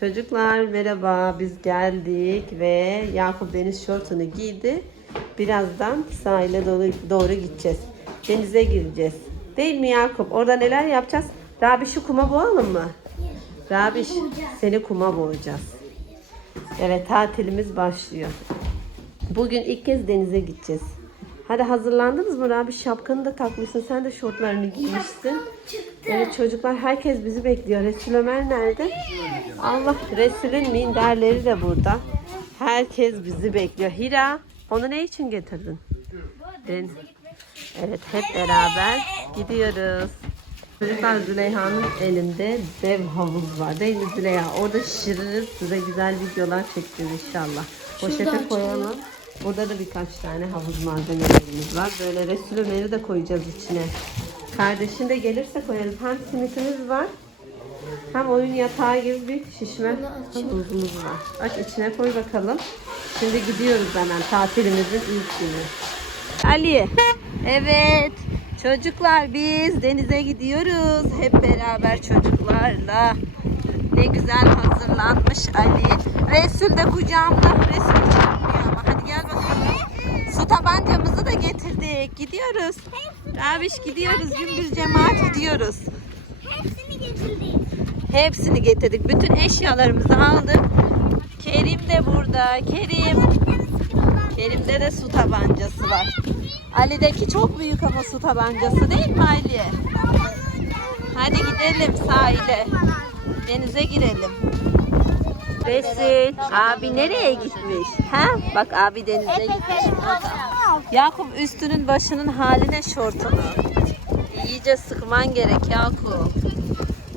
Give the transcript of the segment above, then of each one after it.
Çocuklar merhaba biz geldik ve Yakup deniz şortunu giydi. Birazdan sahile doğru, doğru gideceğiz. Denize gireceğiz. Değil mi Yakup? Orada neler yapacağız? Rabi şu kuma boğalım mı? Rabiş seni kuma boğacağız. Evet tatilimiz başlıyor. Bugün ilk kez denize gideceğiz. Hadi hazırlandınız mı Rabi? Şapkanı da takmışsın. Sen de şortlarını giymişsin. Evet çocuklar herkes bizi bekliyor. Resul Ömer nerede? Allah Resul'ün minderleri de burada. Herkes bizi bekliyor. Hira onu ne için getirdin? Den evet hep beraber gidiyoruz. Çocuklar Züleyha'nın elinde dev havuz var değil mi Züleyha? Orada şişiririz size güzel videolar çekeceğiz inşallah. Poşete koyalım. Burada da birkaç tane havuz malzemelerimiz var. Böyle Resul Ömer'i de koyacağız içine. Kardeşin de gelirse koyarız. Hem simitimiz var. Hem oyun yatağı gibi bir şişme havuzumuz var. Bak içine koy bakalım. Şimdi gidiyoruz hemen tatilimizin ilk günü. Ali. Evet. Çocuklar biz denize gidiyoruz. Hep beraber çocuklarla. Ne güzel hazırlanmış Ali. Resul de kucağımda. Resul çarpmıyor ama. Hadi gel bakalım. Su tabancamızı da getirdik. Gidiyoruz. Raviş gidiyoruz. Cümbür cemaat gidiyoruz. Hepsini getirdik. Hepsini getirdik. Bütün eşyalarımızı aldık. Kerim de burada. Kerim. Kerim'de de su tabancası var. Ali'deki çok büyük ama su tabancası değil mi Ali? Hadi gidelim sahile. Denize girelim. Resul, abi nereye gitmiş? Ha? Bak abi denize gitmiş. Yakup üstünün başının haline şortunu. İyice sıkman gerek Yakup.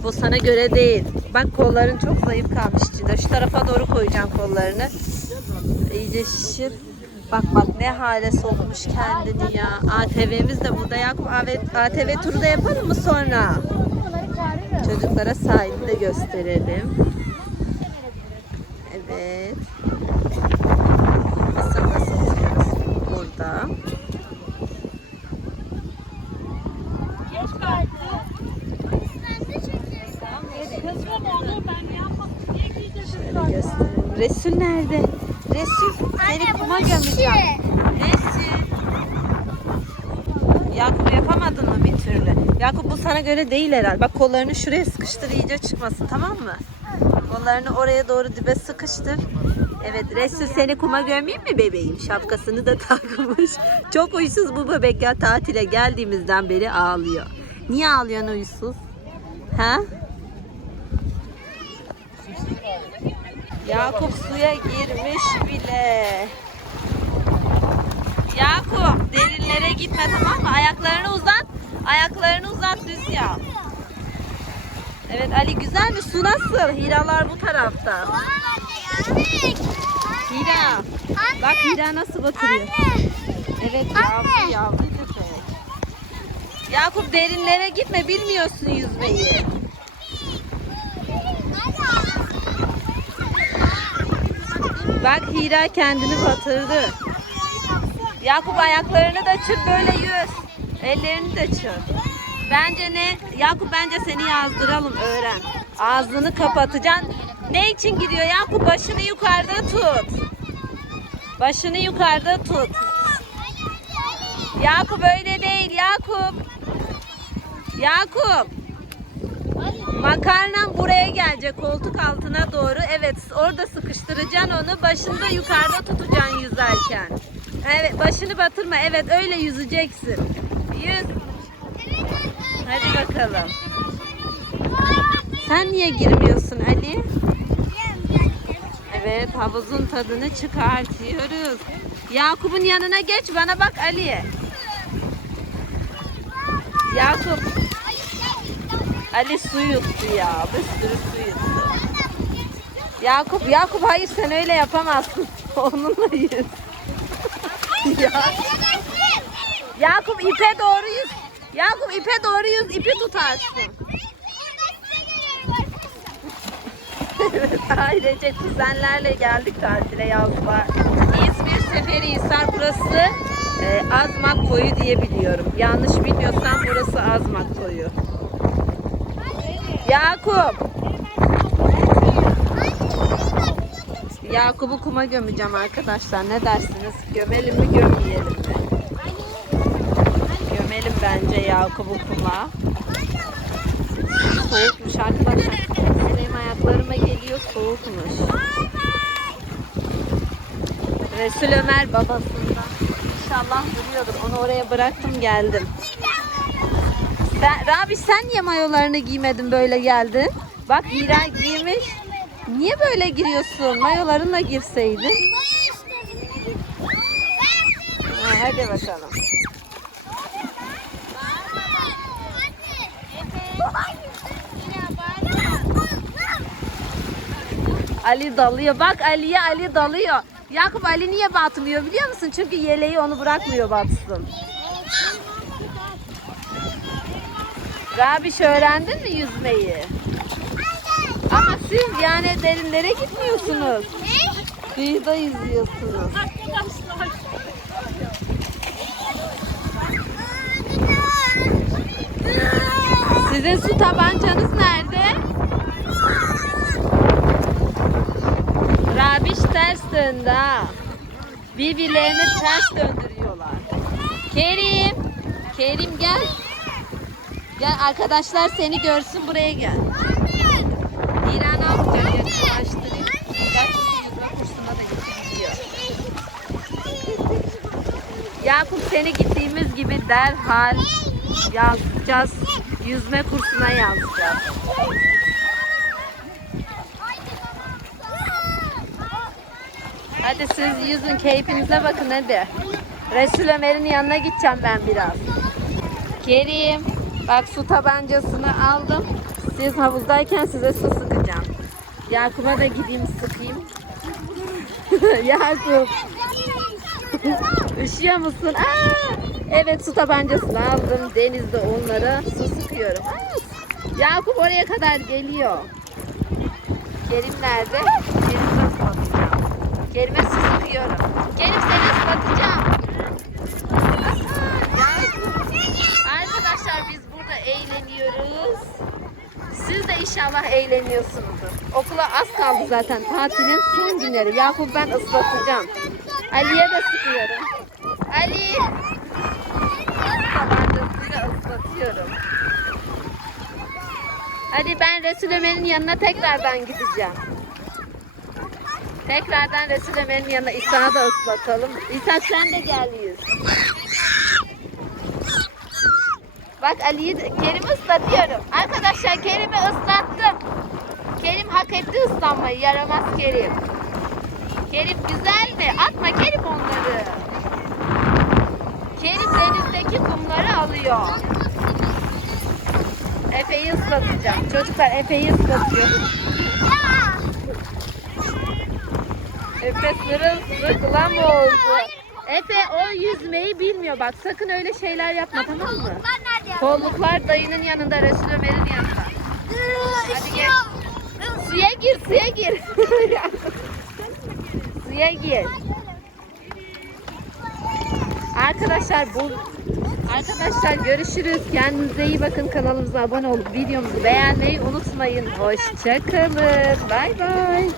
Bu sana göre değil. Bak kolların çok zayıf kalmış içinde. Şu tarafa doğru koyacağım kollarını. İyice şişir. Bak bak ne hale sokmuş kendini ya. ATV'miz de burada Yakup. ATV turu da yapalım mı sonra? Çocuklara sahili de gösterelim. Evet. Mısır da satıyoruz burada. Şöyle gösterelim. Resul nerede? Resul seni kuma gömeceğim. Resul. Yakup yapamadın mı bir türlü? Yakup bu sana göre değil herhalde. Bak kollarını şuraya sıkıştır iyice çıkmasın tamam mı? Kollarını oraya doğru dibe sıkıştır. Evet Resul seni kuma gömeyim mi bebeğim? Şapkasını da takmış. Çok uysuz bu bebek ya tatile geldiğimizden beri ağlıyor. Niye ağlıyorsun uysuz? Ha? Yakup suya girmiş bile. Yakup derinlere gitme tamam mı? Ayaklarını uzat. Ayaklarını uzat düz yap. Evet Ali güzel mi? Su nasıl? Hiralar bu tarafta. Hira. Bak Hira nasıl batırıyor. Evet yavru yavru köpek. Yakup derinlere gitme bilmiyorsun yüzmeyi. Bak Hira kendini batırdı. Yakup ayaklarını da çır böyle yüz. Ellerini de çır. Bence ne? Yakup bence seni yazdıralım öğren. Ağzını kapatacaksın. Ne için giriyor Yakup? Başını yukarıda tut. Başını yukarıda tut. Yakup öyle değil Yakup. Yakup. Makarnan buraya gelecek koltuk altına doğru. Evet orada sıkıştıracaksın onu. Başını da yukarıda tutacaksın yüzerken. Evet başını batırma. Evet öyle yüzeceksin. Yüz. Hadi bakalım. Sen niye girmiyorsun Ali? Evet havuzun tadını çıkartıyoruz. Yakup'un yanına geç bana bak Ali. Yakup. Ali su yuttu ya. Bir sürü su yuttu. Yakup, Yakup hayır sen öyle yapamazsın. Onunla yüz. ya. Yakup ipe doğru yüz. Yakup ipe doğru yüz. ipi tutarsın. evet ailecek kuzenlerle geldik tatile yazlar. İzmir Seferihisar burası e, Azmak Koyu diye biliyorum. Yanlış bilmiyorsam burası Azmak Koyu. Yakup. Yakup'u kuma gömeceğim arkadaşlar. Ne dersiniz? Gömelim mi gömmeyelim mi? Gömelim bence Yakup'u kuma. Soğukmuş arkadaşlar. Benim ayaklarıma geliyor soğukmuş. Resul Ömer babasından. İnşallah duruyordur. Onu oraya bıraktım geldim. Sen, Rabi sen niye mayolarını giymedin böyle geldin? Bak Hira giymiş. Niye böyle giriyorsun? Mayolarınla girseydin. Ha, hadi bakalım. Ali dalıyor. Bak Ali'ye Ali dalıyor. Yakup Ali niye batmıyor biliyor musun? Çünkü yeleği onu bırakmıyor batsın. Rabiş öğrendin mi yüzmeyi? Ama siz yani derinlere gitmiyorsunuz. Kıyıda yüzüyorsunuz. Sizin su tabancanız nerede? Rabiş ters döndü ha. Birbirlerini ters döndürüyorlar. Kerim. Kerim gel. Gel arkadaşlar seni görsün buraya gel. Kursuna da gidiyor. Yakup seni gittiğimiz gibi derhal yazacağız. Yüzme kursuna yazacağız. Hadi siz yüzün keyfinize bakın hadi. Resul Ömer'in yanına gideceğim ben biraz. Kerim bak su tabancasını aldım. Siz havuzdayken size su sıkacağım. Yakup'a da gideyim sıkayım. Yakup üşüyor musun? Aa! Evet su tabancasını aldım. Denizde onlara su sıkıyorum. Aa! Yakup oraya kadar geliyor. Kerim nerede? Kerim'e su sıkıyorum. Kerim seni ıslatacağım. Yakup. Arkadaşlar biz burada eğleniyoruz. Siz de inşallah eğleniyorsunuzdur. Okula az kaldı zaten. Tatilin son günleri. Yakup ben ıslatacağım. Ali'ye de sıkıyorum. Ali. Tabancasıyla. Hadi ben Resul Ömer'in yanına tekrardan gideceğim. Tekrardan Resul Ömer'in yanına İsa'yı da ıslatalım. İsa sen de gel yüz. Bak Ali'yi Kerim'i ıslatıyorum. Arkadaşlar Kerim'i ıslattım. Kerim hak etti ıslanmayı. Yaramaz Kerim. Kerim güzel mi? Atma Kerim onları. Kerim denizdeki kumları alıyor. Efe'yi ıslatacağım. Çocuklar Efe'yi ıslatıyorum. Efe sırılsıklam oldu. Efe o yüzmeyi bilmiyor bak. Sakın öyle şeyler yapma tamam mı? Kolluklar dayının yanında, Resul Ömer'in yanında. Hadi gel. Suya gir, suya gir. suya gir. Arkadaşlar bu Arkadaşlar görüşürüz. Kendinize iyi bakın. Kanalımıza abone olup videomuzu beğenmeyi unutmayın. Hoşçakalın. Bay bay.